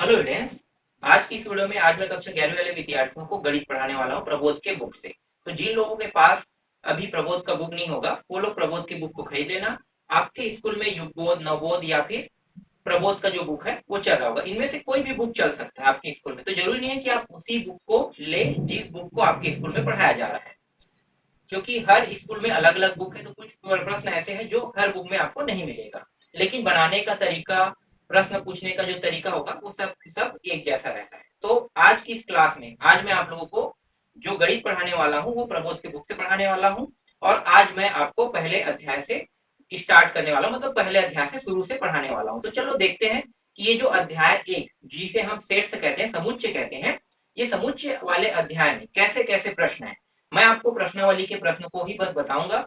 Hello students. आज की इस वीडियो में आज मैं कक्षा 11वीं वाले विद्यार्थियों को गणित पढ़ाने वाला हूँ प्रबोध के बुक से। तो जिन लोगों के पास अभी प्रबोध का बुक नहीं होगा वो लोग प्रबोध की बुक को खरीद लेना। आपके स्कूल में युगबोध, नवबोध या फिर प्रबोध का जो बुक है वो चल रहा होगा। इनमें से कोई भी बुक चल सकता है आपके स्कूल में, तो जरूरी नहीं है कि आप उसी बुक को ले जिस बुक को आपके स्कूल में पढ़ाया जा रहा है, क्योंकि हर स्कूल में अलग अलग बुक है। तो कुछ प्रश्न ऐसे हैं जो हर बुक में आपको नहीं मिलेगा, लेकिन बनाने का तरीका, प्रश्न पूछने का जो तरीका होगा वो सब एक जैसा रहता है। तो आज की इस क्लास में आज मैं आप लोगों को जो गणित पढ़ाने वाला हूँ वो प्रबोध के बुक से पढ़ाने वाला हूँ। और आज मैं आपको पहले अध्याय से स्टार्ट करने वाला हूँ, मतलब पहले अध्याय से शुरू से पढ़ाने वाला हूँ। तो चलो देखते हैं कि ये जो अध्याय एक, जिसे हम सेट्स कहते हैं, समुच्चय कहते हैं, ये समुच्चय वाले अध्याय में कैसे कैसे प्रश्न है। मैं आपको प्रश्नावली के प्रश्न को ही बस बताऊंगा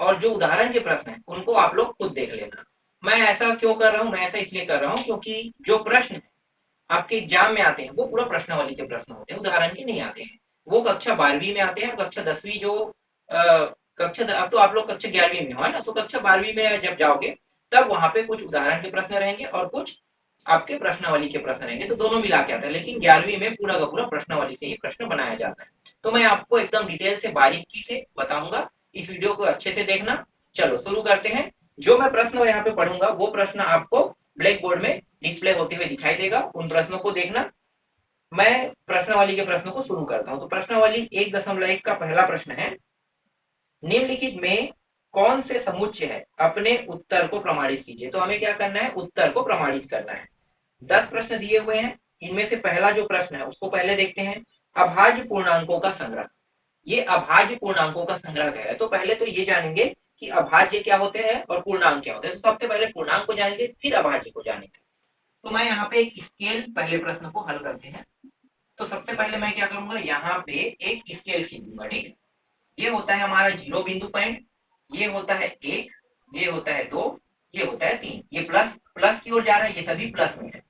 और जो उदाहरण के प्रश्न हैं उनको आप लोग खुद देख लेना। मैं ऐसा क्यों कर रहा हूँ, मैं ऐसा इसलिए कर रहा हूँ क्योंकि जो प्रश्न आपके एग्जाम में आते हैं वो पूरा प्रश्नावली के प्रश्न होते हैं, उदाहरण के नहीं आते हैं। वो कक्षा 12वीं में आते हैं, कक्षा 10वीं जो अब तो आप लोग कक्षा 11वीं में हो, है ना। तो कक्षा 12वीं में जब जाओगे तब वहां पे कुछ उदाहरण के प्रश्न रहेंगे और कुछ आपके प्रश्नावली के प्रश्न रहेंगे, तो दोनों मिला के आता है। लेकिन 11वीं में पूरा का पूरा प्रश्नावली से ही प्रश्न बनाया जाता है। तो मैं आपको एकदम डिटेल से बारीकी से बताऊंगा, इस वीडियो को अच्छे से देखना। चलो शुरू करते हैं। जो मैं प्रश्न यहाँ पे पढ़ूंगा वो प्रश्न आपको ब्लैक बोर्ड में डिस्प्ले होते हुए दिखाई देगा, उन प्रश्नों को देखना। मैं प्रश्नावली के प्रश्नों को शुरू करता हूँ। तो प्रश्नावली 1.1 का पहला प्रश्न है, निम्नलिखित में कौन से समुच्चय है, अपने उत्तर को प्रमाणित कीजिए। तो हमें क्या करना है, उत्तर को प्रमाणित करना है। 10 प्रश्न दिए हुए हैं, इनमें से पहला जो प्रश्न है उसको पहले देखते हैं। अभाज्य पूर्णांकों का संग्रह। ये अभाज्य पूर्णांकों का संग्रह है। तो पहले तो ये जानेंगे कि अभाज्य क्या होते हैं और पूर्णांक क्या होते हैं। तो सबसे पहले पूर्णांक को जानेंगे, फिर अभाज्य को जानेंगे। तो मैं यहाँ पे एक स्केल पहले प्रश्न को हल करते हैं। तो सबसे पहले मैं क्या करूंगा, यहाँ पे एक स्केल खींच दूंगा। ठीक है, ये होता है हमारा 0 बिंदु पॉइंट, ये होता है 1, ये होता है 2, ये होता है 3। ये प्लस प्लस की ओर जा रहा है, ये सभी प्लस में है।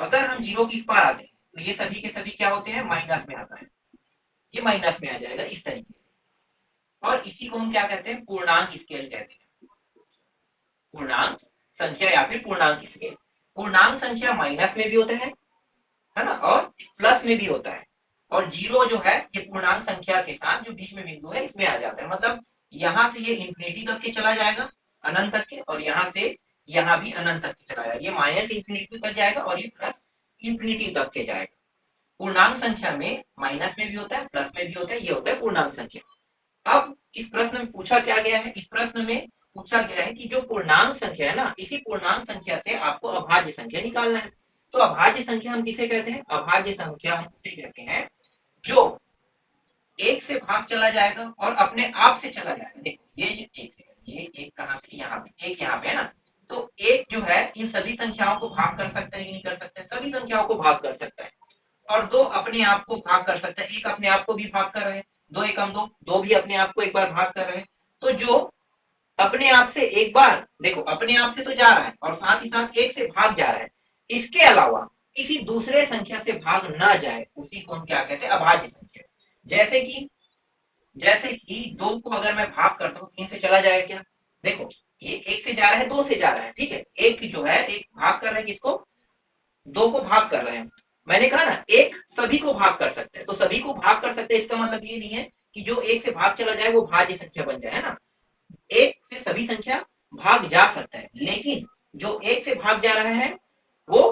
अगर हम 0 की इस पार आते हैं तो ये सभी के सभी क्या होते हैं, माइनस में आता है। ये माइनस में आ जाएगा इस तरीके से। और इसी को हम क्या कहते हैं, पूर्णांक स्केल कहते हैं। पूर्णांक संख्या या फिर पूर्णांक स्केल। पूर्णांक संख्या माइनस में भी होता है ना, और प्लस में भी होता है। और 0 जो है ये पूर्णांक संख्या के साथ जो बीच में बिंदु है इसमें आ जाता है। मतलब यहाँ से ये इंफिनिटी तक के चला जाएगा, अनंत तक के, और यहाँ से यहाँ भी अनंत तक के चला जाएगा। ये माइनस इंफिनिटी तक जाएगा और ये प्लस इंफिनिटी तक के जाएगा। पूर्णांक संख्या में माइनस में भी होता है, प्लस में भी होता है, ये होता है पूर्णांक संख्या। अब इस प्रश्न में पूछा क्या गया है, इस प्रश्न में पूछा गया है कि जो पूर्णांक संख्या है ना, इसी पूर्णांक संख्या से आपको अभाज्य संख्या निकालना है। तो अभाज्य संख्या हम किसे कहते हैं, अभाज्य संख्या हम उसे कहते हैं जो एक से भाग चला जाएगा और अपने आप से चला जाएगा। देखो ये एक कहाँ से, यहाँ पे एक, यहाँ पे है ना। तो एक जो है इन सभी संख्याओं को भाग कर सकता है कि नहीं कर सकता है, सभी संख्याओं को भाग कर सकता है। और 2 अपने आप को भाग कर सकता है, एक अपने आप को भी भाग कर रहे हैं, 2 एकम 2, 2 भी अपने आप को एक बार भाग कर रहे हैं। तो जो अपने आप से एक बार, देखो अपने आप से तो जा रहा है और साथ ही साथ एक से भाग जा रहा है, इसके अलावा किसी दूसरे संख्या से भाग ना जाए, उसी को हम क्या कहते हैं, अभाज्य संख्या। जैसे कि 2 को अगर मैं भाग करता हूँ 3 से चला जाएगा क्या, देखो ये 1 से जा रहा है, 2 से जा रहा है। ठीक है, एक जो है एक भाग कर रहे हैं, किसको, 2 को भाग कर रहे हैं। मैंने कहा ना एक सभी को भाग कर सकते हैं, तो सभी को भाग कर सकते हैं इसका मतलब ये नहीं है कि जो 1 से भाग चला जाए वो भाज्य संख्या बन जाए, है ना। एक से सभी संख्या भाग जा सकता है, लेकिन जो एक से भाग जा रहा है वो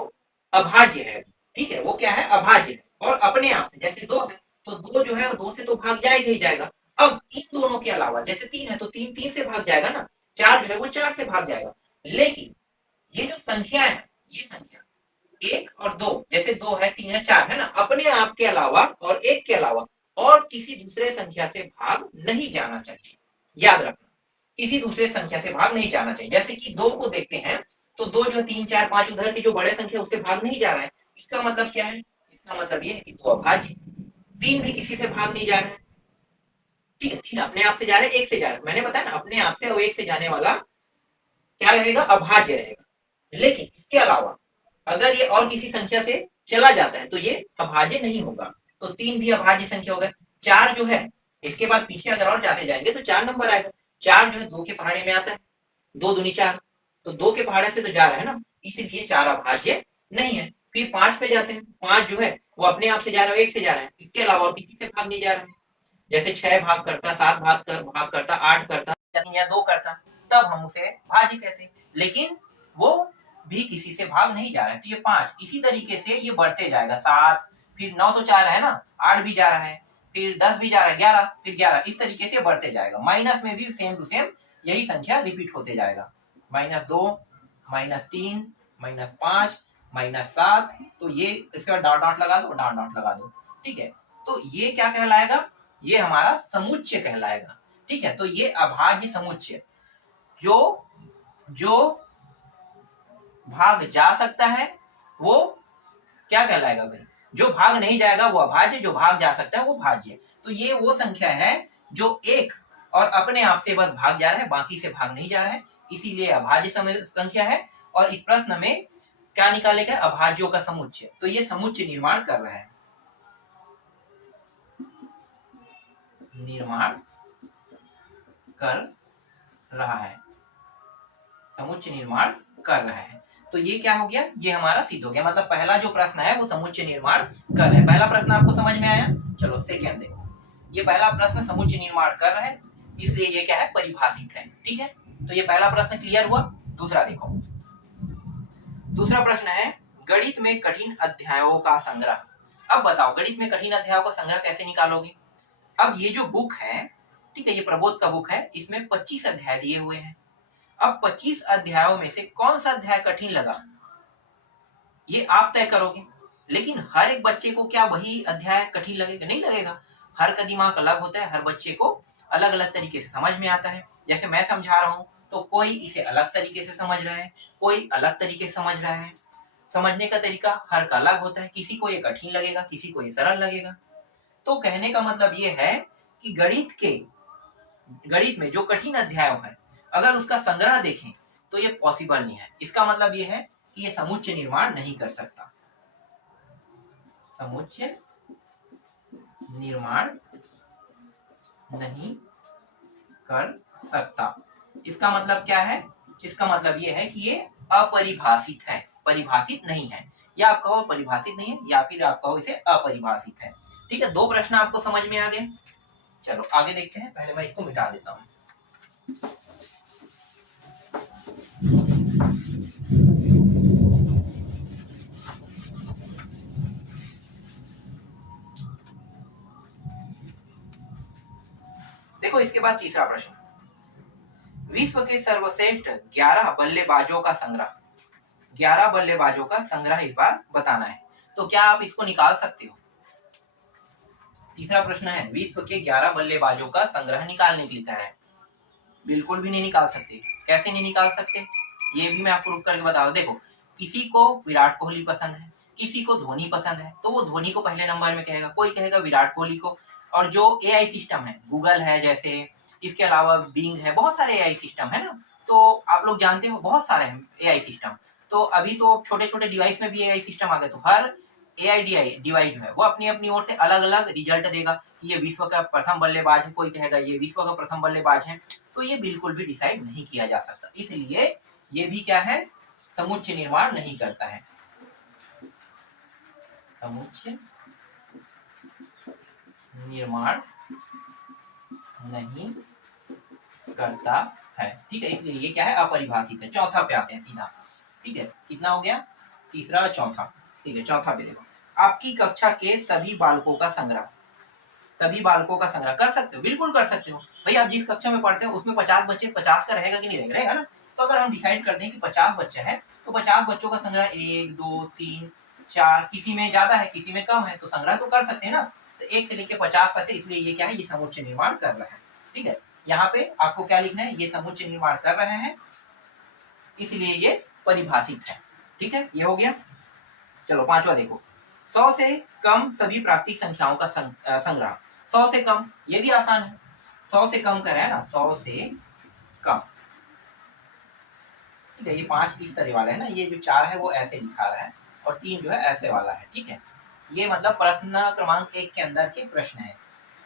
अभाज्य है। ठीक है, वो क्या है, अभाज्य है। और अपने आप से, जैसे 2 है तो 2 जो है 2 से तो भाग जाएगा ही जाएगा। अब इन दोनों के अलावा जैसे 3 है तो 3 से भाग जाएगा ना, 4 जो है वो 4 से भाग जाएगा। लेकिन ये जो संख्या है, ये संख्या 1 और 2, जैसे 2 है, 3 है, 4 है ना, अपने आप के अलावा और एक के अलावा और किसी दूसरे संख्या से भाग नहीं जाना चाहिए। याद रखना, किसी दूसरे संख्या से भाग नहीं जाना चाहिए। जैसे कि 2 को देखते हैं तो 2 जो 3, 4, 5 उधर की जो बड़े संख्या उससे भाग नहीं जा रहा है। इसका मतलब क्या है, इसका मतलब ये है कि 2 अभाज्य। 3 भी किसी से भाग नहीं जा रहा है। ठीक है, 3 अपने आप से जा रहे हैं, एक से जा रहा है। मैंने बताया ना, अपने आप से और एक से जाने वाला क्या रहेगा, अभाज्य रहेगा। लेकिन इसके अलावा अगर ये और किसी संख्या से चला जाता है तो ये अभाज्य नहीं होगा। तो 3 भी अभाज्य संख्या होगा। 4 जो है, इसके बाद पीछे अगर और जाते जाएंगे तो 4 नंबर आएगा। 4 जो है 2 के पहाड़े में आता है, 2 दूनी 4, तो 2 के पहाड़े से तो जा रहा है ना, इसलिए 4 अभाज्य नहीं है। फिर 5 पे जाते हैं, 5 जो है वो अपने आप से जा रहा है, 1 से जा रहा है, इसके अलावा और किसी से भाग नहीं जा रहा है। जैसे 6 भाग करता, 7 भाग करता, 8 करता या 2 करता, तब हम उसे भाज्य कहते हैं। लेकिन वो भी किसी से भाग नहीं जा रहा है, तो ये 5 इसी तरीके से ये बढ़ते जाएगा। 7, फिर 9 तो 4 है ना, 8 भी जा रहा है, फिर 10 भी जा रहा है, 11, फिर 11, इस तरीके से बढ़ते जाएगा। माइनस में भी सेम टू सेम यही संख्या रिपीट होते जाएगा। -2, -3, -5, -7, तो ये इसके बाद डॉट डॉट लगा दो, डॉट डॉट लगा दो। ठीक है, तो ये क्या कहलाएगा? ये हमारा समुच्चय कहलाएगा। ठीक है, तो ये अभाज्य समुच्चय जो जो भाग जा सकता है वो क्या कहलाएगा फिर? जो भाग नहीं जाएगा वो अभाज्य, जो भाग जा सकता है वो भाज्य। तो ये वो संख्या है जो एक और अपने आप से बस भाग जा रहा है, बाकी से भाग नहीं जा रहा है, इसीलिए अभाज्य संख्या है। और इस प्रश्न में क्या निकालेगा? अभाज्यों का समुच्चय। तो ये समुच्चय निर्माण कर रहा है, निर्माण कर रहा है, समुच्चय निर्माण कर रहा है। तो ये क्या हो गया? ये हमारा सिद्ध हो गया। मतलब पहला जो प्रश्न है वो समुच्चय निर्माण कर रहा है। पहला प्रश्न आपको समझ में आया? चलो सेकंड देखो। ये पहला प्रश्न समुच्चय निर्माण कर रहा है, इसलिए ये क्या है? परिभाषित है। ठीक है, तो ये पहला प्रश्न क्लियर हुआ। दूसरा देखो, दूसरा प्रश्न है गणित में कठिन अध्यायों का संग्रह। अब बताओ गणित में कठिन अध्यायों का संग्रह कैसे निकालोगे? अब ये जो बुक है, ठीक है, ये प्रबोध का बुक है, इसमें 25 अध्याय दिए हुए हैं। अब 25 अध्यायों में से कौन सा अध्याय कठिन लगा ये आप तय करोगे। लेकिन हर एक बच्चे को क्या वही अध्याय कठिन लगेगा? नहीं लगेगा। हर का दिमाग अलग होता है, हर बच्चे को अलग अलग तरीके से समझ में आता है। जैसे मैं समझा रहा हूँ तो कोई इसे अलग तरीके से समझ रहा है, कोई अलग तरीके से समझ रहा है। समझने का तरीका हर का अलग होता है, किसी को ये कठिन लगेगा, किसी को ये सरल लगेगा। तो कहने का मतलब ये है कि गणित में जो कठिन अध्याय है अगर उसका संग्रह देखें तो ये पॉसिबल नहीं है। इसका मतलब ये है कि ये समुच्चय निर्माण नहीं कर सकता, समुच्चय निर्माण नहीं कर सकता। इसका मतलब क्या है? इसका मतलब ये है कि ये अपरिभाषित है, परिभाषित नहीं है। या आप कहो परिभाषित नहीं है, या फिर आप कहो इसे अपरिभाषित है। ठीक है, दो प्रश्न आपको समझ में आ गए। चलो आगे देखते हैं। पहले मैं इसको मिटा देता हूं। देखो इसके बाद तीसरा प्रश्न, विश्व के सर्वश्रेष्ठ 11 बल्लेबाजों का संग्रह। 11 बल्लेबाजों का संग्रह इस बार बताना है। तो क्या आप इसको निकाल सकते हो? तीसरा प्रश्न है विश्व के 11 बल्लेबाजों का संग्रह निकालने के लिए कह रहा है। बिल्कुल भी नहीं निकाल सकते। कैसे नहीं निकाल सकते ये भी मैं आपको रुक करके बता दूं। देखो किसी को विराट कोहली पसंद है, किसी को धोनी पसंद है, तो वो धोनी को पहले नंबर में कहेगा, कोई कहेगा विराट कोहली को। और जो एआई सिस्टम है, गूगल है जैसे, इसके अलावा बिंग है, बहुत सारे एआई सिस्टम है ना, तो आप लोग जानते हो बहुत सारे हैं एआई सिस्टम। तो अभी तो छोटे छोटे डिवाइस में भी एआई सिस्टम आ गए, तो हर एआई डिवाइस जो है वो अपनी अपनी ओर से अलग अलग रिजल्ट देगा कि ये विश्व का प्रथम बल्लेबाज है, कोई कहेगा ये विश्व का प्रथम बल्लेबाज है। तो ये बिल्कुल भी डिसाइड नहीं किया जा सकता, इसलिए ये भी क्या है? समुच्चय निर्माण नहीं करता है, समुच्चय निर्माण नहीं करता है। ठीक है, इसलिए ये क्या है? अपरिभाषित है। चौथा पे आते हैं सीधा। ठीक है, कितना हो गया? तीसरा, चौथा। ठीक है, चौथा पे देखो, आपकी कक्षा के सभी बालकों का संग्रह। सभी बालकों का संग्रह कर सकते हो? बिल्कुल कर सकते हो भाई। आप जिस कक्षा में पढ़ते हो उसमें 50 बच्चे, 50 का रहेगा कि नहीं रहेगा? रहेगा ना। तो अगर हम डिसाइड करते हैं कि 50 बच्चे हैं तो 50 बच्चों का संग्रह 1, 2, 3, 4, किसी में ज्यादा है किसी में कम है, तो संग्रह तो कर सकते हैं ना। तो 1 से लेकर 50 तक है, इसलिए ये क्या है? ये समुच्चय निर्माण कर रहा है। ठीक है, यहाँ पे आपको क्या लिखना है? ये समुच्चय निर्माण कर रहे हैं, इसलिए ये परिभाषित है। ठीक है, ये हो गया। चलो पांचवा देखो, 100 से कम सभी प्राकृतिक संख्याओं का संग्रह। 100 से कम, ये भी आसान है। 100 से कम कर रहा है ना, 100 से कम। ठीक है, ये 5 इस तरह वाला है ना, ये जो 4 है वो ऐसे दिखा रहा है और 3 जो है ऐसे वाला है। ठीक है, ये मतलब प्रश्न क्रमांक 1 के अंदर के प्रश्न है।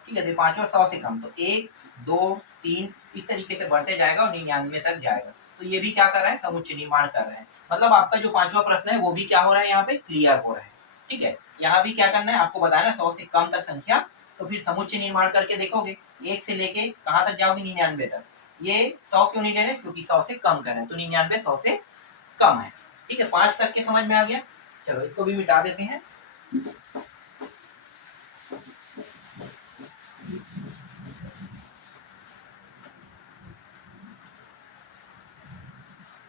ठीक है, तो पांचवा 100 से कम, तो 1, 2, 3 इस तरीके से बढ़ते जाएगा और 99 तक जाएगा। तो ये भी क्या कर रहा है? समुच्चय निर्माण कर रहा है। मतलब आपका जो पांचवा प्रश्न है वो भी क्या हो रहा है, यहाँ पे क्लियर हो रहा है। ठीक है, यहाँ भी क्या करना है आपको बताना, 100 से कम तक संख्या। तो फिर समुच्चय निर्माण करके देखोगे, 1 से लेके कहाँ तक जाओगे, 99 तक। ये 100 क्यों नहीं ले रहे, क्योंकि 100 से कम कर रहे हैं, तो 99 100 से कम है। ठीक है, 5 तक के समझ में आ गया। चलो इसको भी मिटा देते हैं।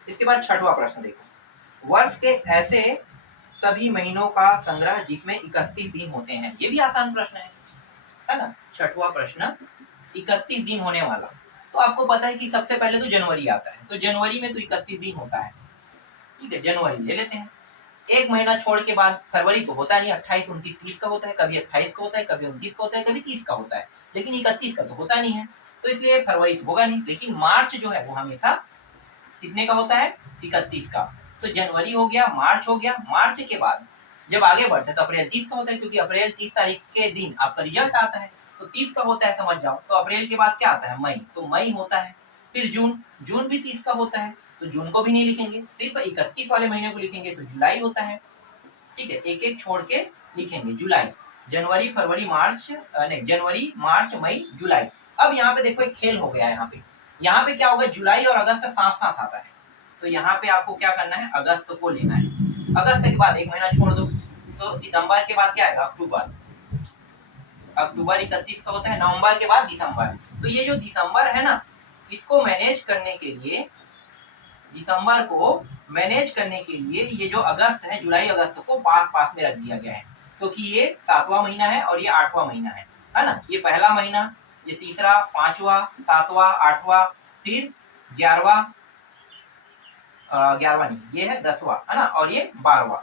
इसके बाद छठवां प्रश्न देखो, वर्ष के ऐसे सभी महीनों का संग्रह जिसमें 31 दिन होते हैं। ये भी आसान प्रश्न है ना। छठवां प्रश्न, 31 दिन होने वाला। तो आपको पता है कि सबसे पहले तो जनवरी आता है, तो जनवरी में तो 31 दिन होता है। ठीक है, जनवरी ले लेते हैं। एक महीना छोड़ के बाद फरवरी तो होता नहीं, 28, 29, 30 का होता है। कभी 28 का होता है, कभी 29 का होता है, कभी 30 का होता है, लेकिन 31 का तो होता नहीं है, तो इसलिए फरवरी तो होगा नहीं। लेकिन मार्च जो है वो हमेशा कितने का होता है, 31 का। तो जनवरी हो गया, मार्च हो गया। मार्च के बाद जब आगे बढ़ते हैं तो अप्रैल 30 का होता है, क्योंकि अप्रैल 30 तारीख के दिन आपका रिजल्ट आता है, तो 30 का होता है, समझ जाओ। तो अप्रैल के बाद क्या आता है, मई, तो मई होता है। फिर जून, जून भी 30 का होता है, तो जून को भी नहीं लिखेंगे, सिर्फ 31 वाले महीने को लिखेंगे, तो जुलाई होता है। ठीक है, एक एक छोड़ के लिखेंगे, जुलाई। जनवरी, फरवरी, मार्च, नहीं, जनवरी, मार्च, मई, जुलाई। अब यहाँ पे देखो एक खेल हो गया, यहाँ पे क्या होगा, जुलाई और अगस्त साथ साथ आता है, तो यहाँ पे आपको क्या करना है, अगस्त को लेना है। अगस्त के बाद एक महीना छोड़ दो, तो सितंबर के बाद क्या आएगा, अक्टूबर। अक्टूबर 31 का होता है। नवंबर के बाद दिसंबर। तो ये जो दिसंबर है ना, इसको मैनेज करने के लिए, दिसंबर को मैनेज करने के लिए ये जो अगस्त है, जुलाई अगस्त को पास पास में रख दिया गया है, क्योंकि ये 7वां महीना है और ये 8वां महीना है ना। ये पहला महीना, ये तीसरा, 5वां, 7वां, 8वां, फिर 11वां, 11वां नहीं, ये है 10वां, है ना, और ये 12वां।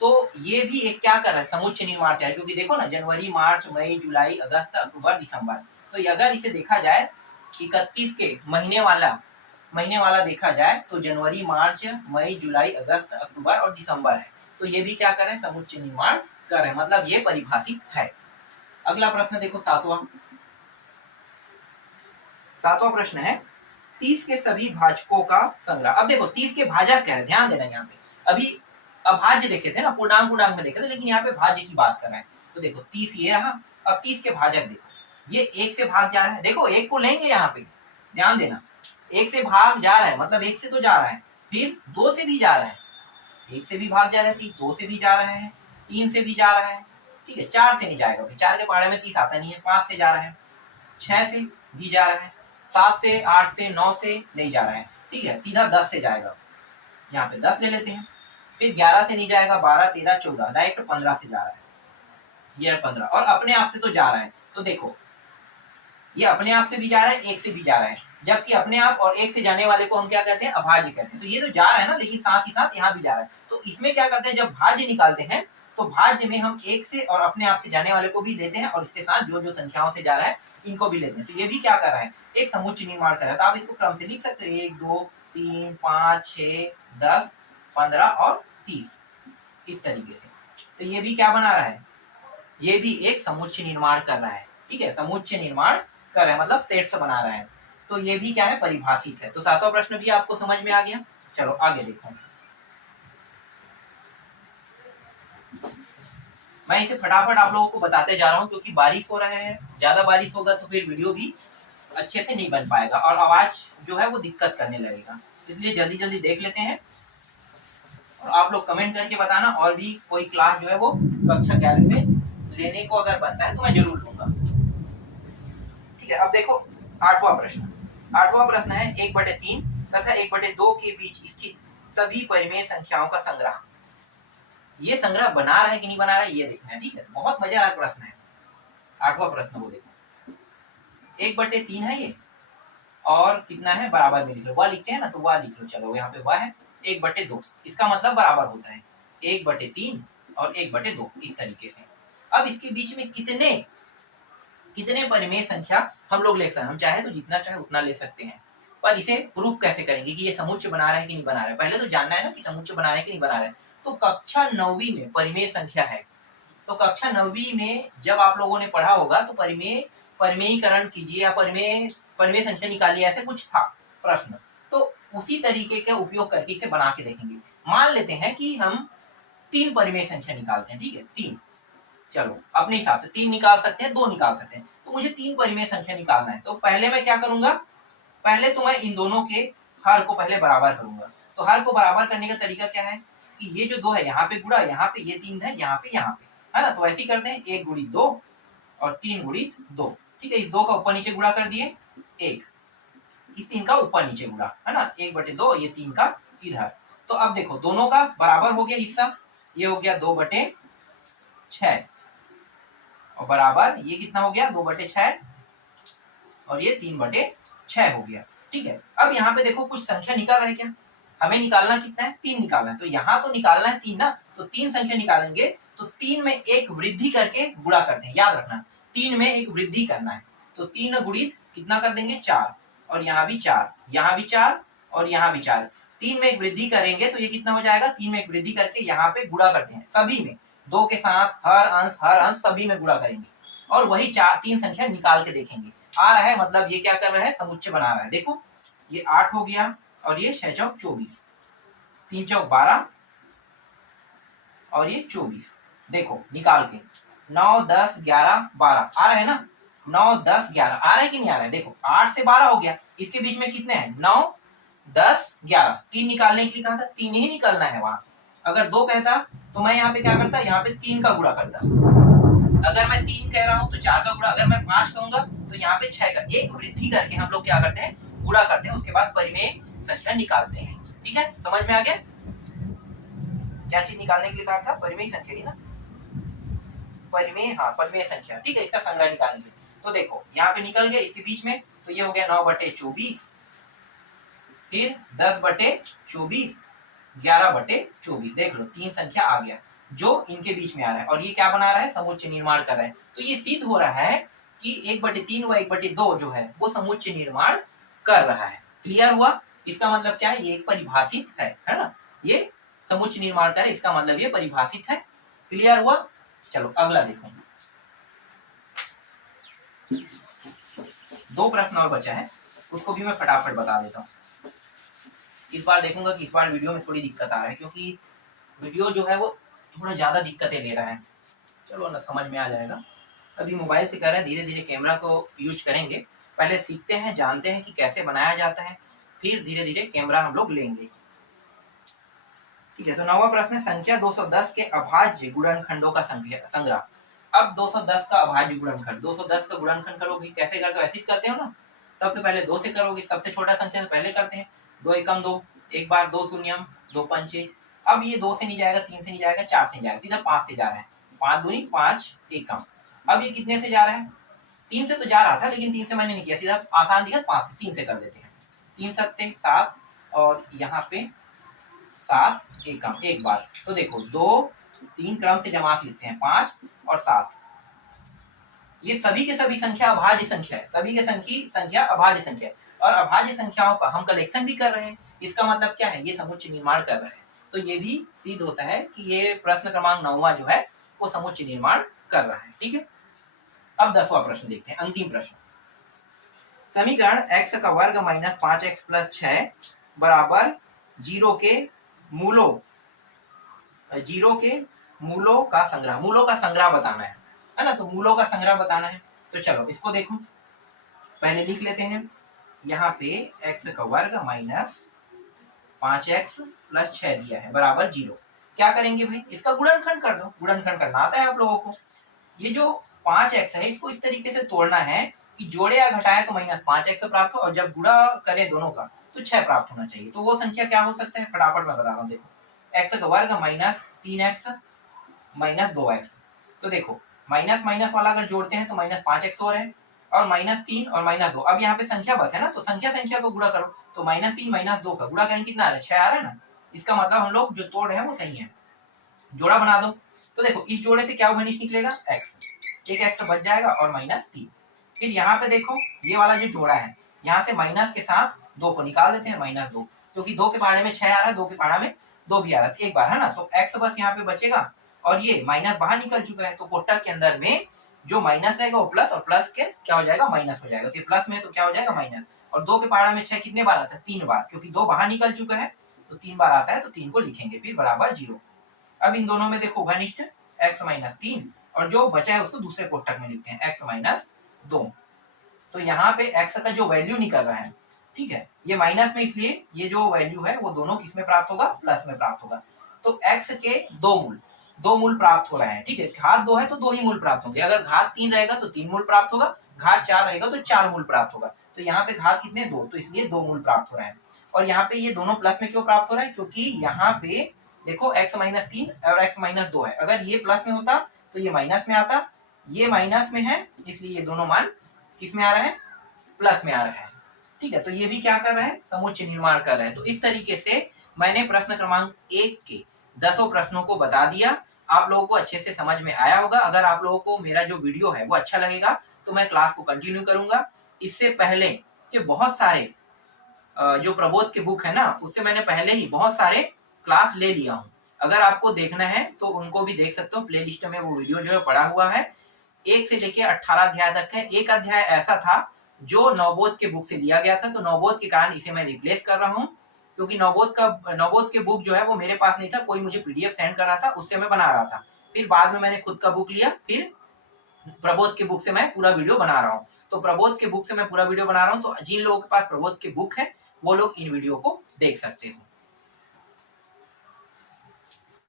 तो ये भी एक क्या कर रहा है, समुच्चय निर्माण कर रहा है, क्योंकि देखो ना, जनवरी, मार्च, मई, जुलाई, अगस्त, अक्टूबर, दिसंबर। तो अगर इसे देखा जाए 31 के महीने वाला देखा जाए, तो जनवरी, मार्च, मई, जुलाई, अगस्त, अक्टूबर और दिसंबर है। तो ये भी क्या कर रहे हैं, समुच्चय निर्माण कर रहे हैं, मतलब ये परिभाषित है। अगला प्रश्न देखो, सातवां प्रश्न है, 30 के सभी भाजकों का संग्रह। अब देखो 30 के भाजक क्या है, ध्यान देना। यहाँ पे अभी अभाज्य देखे थे ना, पूर्णांक में देखे थे, लेकिन यहाँ पे भाज्य की बात कर रहे हैं। तो देखो 30 ये रहा। अब 30 के भाजक देखो, ये 1 से भाग जा रहा है, देखो 1 को लेंगे, यहाँ पे ध्यान देना, 1 से भाग जा रहा है, मतलब 1 से तो जा रहा है, फिर 2 से भी जा रहा है, 1 से भी भाग जा रहा है, 2 से भी जा रहा है, 3 से भी जा रहा है। ठीक है, 4 से नहीं जाएगा, 4 के पहाड़े में 30 आता नहीं है। 5 से जा रहा है, 6 से भी जा रहा है, 7 से, 8 से, 9 से नहीं जा रहा है। ठीक है, सीधा 10 से जाएगा, यहाँ पे 10 ले लेते हैं। फिर 11 से नहीं जाएगा, 12, 13, 14, डायरेक्ट 15 से जा रहा है, ये 15। और अपने आप से तो जा रहा है, तो देखो ये अपने आप से भी जा रहा है, 1 से भी जा रहा है, जबकि अपने आप और 1 से जाने वाले को हम क्या कहते हैं, अभाज्य कहते हैं। तो ये तो जा रहा है ना, लेकिन साथ ही साथ यहाँ भी जा रहा है। तो इसमें क्या करते हैं, जब भाज्य निकालते हैं, तो भाज्य में हम 1 से और अपने आप से जाने वाले को भी लेते हैं, और इसके साथ जो जो संख्याओं से जा रहा है इनको भी लेते हैं। तो ये भी क्या कर रहा है, एक समुच्चय निर्माण कर रहा है। तो आप इसको क्रम से लिख सकते हो, 1, 2, 3, 5, 6, 10, 15 और 30, इस तरीके से। तो ये भी क्या बना रहा है, ये भी एक समुच्चय निर्माण कर रहा है। ठीक है, समुच्चय निर्माण कर रहा है, मतलब सेट्स बना रहा है। तो ये भी क्या है, परिभाषित है। तो सातवां प्रश्न भी आपको समझ में आ गया। चलो आगे देखो, मैं इसे फटाफट आप लोगों को बताते जा रहा हूँ, क्योंकि बारिश हो रहा है, ज्यादा बारिश होगा तो फिर वीडियो भी अच्छे से नहीं बन पाएगा और आवाज जो है वो दिक्कत करने लगेगा। इसलिए जल्दी जल्दी देख लेते हैं, और आप लोग कमेंट करके बताना, और भी कोई क्लास जो है वो कक्षा 11 में लेने को अगर बनता है तो मैं जरूर लूंगा। ठीक है, अब देखो 8वां प्रश्न। 8वां प्रश्न है, 1/3 तथा 1/2 के बीच स्थित सभी परिमेय संख्याओं का संग्रह। ये संग्रह बना रहा है कि नहीं बना रहा है, ये देखना है। ठीक है, बहुत मजेदार प्रश्न है। 8वां प्रश्न वो देखो, 1/3 है ये, और कितना है, बराबर में लिख लो, वह लिखते हैं ना, तो वह लिख लो। चलो यहाँ पे वह है 1/2, इसका मतलब बराबर होता है 1/3 और 1/2, इस तरीके से। अब इसके बीच में कितने परिमेय संख्या हम लोग ले सकते हैं, हम चाहे तो जितना चाहे उतना ले सकते हैं। पर इसे प्रूफ कैसे करेंगे कि ये समुच्चय बना रहा है कि नहीं बना रहा है, पहले तो जानना है ना कि समुच्चय बना रहा है कि नहीं बना रहा है। तो कक्षा 9वीं में परिमेय संख्या है, तो कक्षा 9वीं में जब आप लोगों ने पढ़ा होगा, तो परिमेयीकरण कीजिए या परिमेय संख्या निकालिए, ऐसे कुछ था प्रश्न। तो उसी तरीके का उपयोग करके इसे बना के देखेंगे। मान लेते हैं कि हम 3 परिमेय संख्या निकालते हैं, ठीक है 3, चलो अपने हिसाब से 3 निकाल सकते हैं, 2 निकाल सकते हैं, तो मुझे 3 परिमेय संख्या निकालना है। तो पहले मैं क्या करूंगा, पहले तो मैं इन दोनों के हर को पहले बराबर करूंगा। तो हर को बराबर करने का तरीका क्या है कि ये जो 2 है यहाँ पे गुणा, यहाँ पे ये 3 है यहाँ पे है ना, तो ऐसे ही करते हैं 1 गुणित 2 और 3 गुणित 2, ठीक है। इस 2 का ऊपर नीचे गुणा कर दिए, 1, इस 3 का ऊपर नीचे गुणा, है ना, 1/2, ये 3 का इधर। तो अब देखो दोनों का बराबर हो गया हिस्सा, ये हो गया 2/6 और बराबर ये कितना हो गया 2/6 और ये 3/6 हो गया, ठीक है। अब यहाँ पे देखो कुछ संख्या निकाल रहा है क्या, हमें निकालना कितना है, 3 निकालना है, तो यहाँ तो निकालना है 3 ना, तो 3 संख्या निकालेंगे, तो 3 में एक वृद्धि करके गुणा करते हैं, याद रखना 3 में एक वृद्धि करना है, तो 3 गुणित कितना कर देंगे 4, और यहाँ भी 4, यहाँ भी 4 और यहाँ भी 4, 3 में एक वृद्धि करेंगे तो ये कितना हो जाएगा, 3 में एक वृद्धि करके यहाँ पे गुणा करते हैं सभी में, 2 के साथ हर अंश सभी में गुणा करेंगे और वही 3 संख्या निकाल के देखेंगे आ रहा है, मतलब ये क्या कर रहा है, समुच्चय बना रहा है। देखो ये 8 हो गया और ये 6 चौक 24, 3 चौक 12 और ये 24, देखो निकाल के 9 10 11 12 आ रहा है ना, 9 10 11 आ रहा है कि नहीं आ रहा है, देखो 8 से 12 हो गया, इसके बीच में कितने हैं 9 10 11, 3 निकालने के लिए कहा था, 3 ही निकालना है वहां से। अगर 2 कहता तो मैं यहाँ पे क्या करता, यहाँ पे 3 का गुणा करता, अगर मैं 3 कह रहा हूँ तो 4 का गुणा, अगर मैं 5 कहूंगा तो यहाँ पे 6 का, एक वृद्धि करके हम लोग क्या करते हैं, गुणा करते हैं, उसके बाद परिमेय संख्या निकालते हैं, ठीक है, समझ में आ गया। क्या चीज निकालने के लिए कहा था, परिमेय संख्या ही ना, परिमेय, हाँ परिमेय संख्या, ठीक है, इसका संग्रह निकालने के लिए। तो देखो यहाँ पे निकल गया इसके बीच में, तो ये हो गया 9/24, फिर 10/24, 11/24, देख लो 3 संख्या आ गया जो इनके बीच में आ रहा है, और ये क्या बना रहा है, समुच्चय निर्माण कर रहा है। तो ये सिद्ध हो रहा है कि 1/3 व 1/2 जो है वो समुच्चय निर्माण कर रहा है। क्लियर हुआ, इसका मतलब क्या है, ये परिभाषित है ना, ये समुच्चय निर्माण कर, इसका मतलब ये परिभाषित है। क्लियर हुआ, चलो अगला देखो, 2 प्रश्न और बचा है, उसको भी मैं फटाफट बता देता हूँ। इस बार देखूंगा कि इस बार वीडियो में थोड़ी दिक्कत आ रहा है, क्योंकि वीडियो जो है वो थोड़ा ज्यादा दिक्कतें ले रहा है, चलो ना समझ में आ जाएगा। अभी मोबाइल से कर रहे हैं, धीरे धीरे कैमरा को यूज करेंगे, पहले सीखते हैं, जानते हैं कि कैसे बनाया जाता है, फिर धीरे धीरे कैमरा हम लोग लेंगे, ठीक है। तो 9वां प्रश्न है, संख्या 210 के अभाज्य गुणनखंडों का संग्रह। अब 210 का अभाज्य गुणनखंड, 210 का गुणनखंड करोगे कैसे करते हो, ऐसे ही करते हो ना, सबसे पहले 2 से करोगे, सबसे छोटा संख्या से पहले करते हैं, 2 एकम 2, एक बार 2 शून्यम 2 पंचे, अब ये 2 से नहीं जाएगा, 3 से नहीं जाएगा, 4 से नहीं जाएगा, सीधा 5 से जा रहा है, 5 दूनी 5 एकम। अब ये कितने से जा रहा है, 3 से तो जा रहा था, लेकिन 3 से मैंने नहीं किया, सीधा आसान दिया 5 से 3 से कर देते हैं, 3 सत्ते 7 और यहाँ पे 7 एकम एक बार। तो देखो 2 3 क्रम से जमा लिखते हैं, 5 और 7, ये सभी के सभी संख्या अभाज्य संख्या है, सभी के संख्या अभाज्य संख्या है, और अभाज्य संख्याओं का हम कलेक्शन भी कर रहे हैं, इसका मतलब क्या है, ये समुच्चय निर्माण कर रहे हैं। तो ये भी सिद्ध होता है कि ये प्रश्न क्रमांक 9वां जो है वो समुच्चय निर्माण कर रहा है, ठीक है। अब 10वां प्रश्न देखते हैं, अंतिम प्रश्न, समीकरण x का वर्ग माइनस 5x प्लस 6 बराबर 0 के मूलों का संग्रह बताना है ना, तो मूलों का संग्रह बताना है। तो चलो इसको देखो, पहले लिख लेते हैं, यहाँ पे x का वर्ग माइनस 5x प्लस 6 दिया है बराबर 0, क्या करेंगे भाई, इसका गुणनखंड कर दो, गुणनखंड करना आता है आप लोगों को। ये जो 5x है इसको इस तरीके से तोड़ना है कि जोड़े या घटाए तो माइनस 5x प्राप्त हो, और जब गुणा करे दोनों का तो 6 प्राप्त होना चाहिए। तो वो संख्या क्या हो सकता है, फटाफट मैं बता रहा हूँ, देखो x का वर्ग माइनस 3x माइनस 2x, तो देखो माइनस माइनस वाला अगर जोड़ते हैं तो माइनस 5x और है, और माइनस 3 और माइनस 2, अब यहाँ पे संख्या बस है ना, तो संख्या को गुणा करो, तो माइनस 3 माइनस 2 का गुणा करें कितना आ रहा है, 6 आ रहा है ना, इसका मतलब हम लोग जो तोड़ रहे हैं वो सही है, जोड़ा बना दो। तो देखो इस जोड़े से क्या घनिष्ठ निकलेगा, x, एक x बच जाएगा और माइनस 3, फिर यहाँ पे देखो ये वाला जो जोड़ा है, यहाँ से माइनस के साथ 2 को निकाल देते हैं, माइनस 2, क्योंकि 2 के पहाड़े में 6 आ रहा है, 2 के पहाड़ा में 2 भी आ रहा है, एक बार है ना, तो x बस यहाँ पे बचेगा, और ये माइनस बाहर निकल चुका है, तो कोष्ठक के अंदर में जो माइनस रहेगा वो प्लस, और प्लस के क्या हो जाएगा, माइनस हो जाएगा, तो प्लस में तो क्या हो जाएगा माइनस, और 2 के पहाड़ा में 6 कितने बार आता है, 3 बार, क्योंकि 2 बाहर निकल चुका है, तो 3 बार आता है तो 3 को लिखेंगे, फिर बराबर 0। अब इन दोनों में देखो घनिष्ठ x माइनस 3 और जो बचा है उसको दूसरे कोष्टक में लिखते हैं x माइनस 2। तो यहाँ पे x का जो वैल्यू निकल रहा है, ठीक है, ये माइनस में, इसलिए ये जो वैल्यू है वो दोनों किस में प्राप्त होगा, प्लस में प्राप्त होगा। तो x के दो मूल प्राप्त हो रहे हैं, ठीक है, घात 2 है तो 2 ही मूल प्राप्त होंगे, अगर घात 3 रहेगा तो 3 मूल प्राप्त होगा, घात 4 रहेगा तो 4 मूल प्राप्त होगा। तो यहाँ पे घात कितने, 2, तो इसलिए 2 मूल प्राप्त हो रहे हैं। और यहाँ पे ये दोनों प्लस में क्यों प्राप्त हो रहा है, क्योंकि यहाँ पे देखो x माइनस 3 और x माइनस 2 है, अगर ये प्लस में होता तो ये माइनस में आता, ये माइनस में है इसलिए ये दोनों मान किस में आ रहा है, प्लस में आ रहा है, ठीक है। तो ये भी क्या कर रहा है, समुच्चय निर्माण कर रहा है। तो इस तरीके से मैंने प्रश्न क्रमांक 1 के 10 प्रश्नों को बता दिया, आप लोगों को अच्छे से समझ में आया होगा। अगर आप लोगों को मेरा जो वीडियो है वो अच्छा लगेगा तो मैं क्लास को कंटिन्यू करूंगा। इससे पहले कि बहुत सारे जो प्रबोध के बुक है ना, उससे मैंने पहले ही बहुत सारे क्लास ले लिया हूँ, अगर आपको देखना है तो उनको भी देख सकते हो, प्ले लिस्ट में वो वीडियो जो है पड़ा हुआ है। 1 से लेके 18 अध्याय तक है। एक अध्याय ऐसा था जो नवबोध के बुक से लिया गया था, तो नवबोध के कारण इसे मैं रिप्लेस कर रहा हूँ, क्योंकि नवबोध के बुक जो है वो मेरे पास नहीं था, कोई मुझे पीडीएफ सेंड कर रहा था, उससे मैं बना रहा था। फिर बाद में मैंने खुद का बुक लिया, फिर प्रबोध के बुक से मैं पूरा वीडियो बना रहा हूँ। तो प्रबोध के बुक से मैं पूरा वीडियो बना रहा हूँ, तो जिन लोगों के पास प्रबोध के बुक है वो लोग इन वीडियो को देख सकते हो।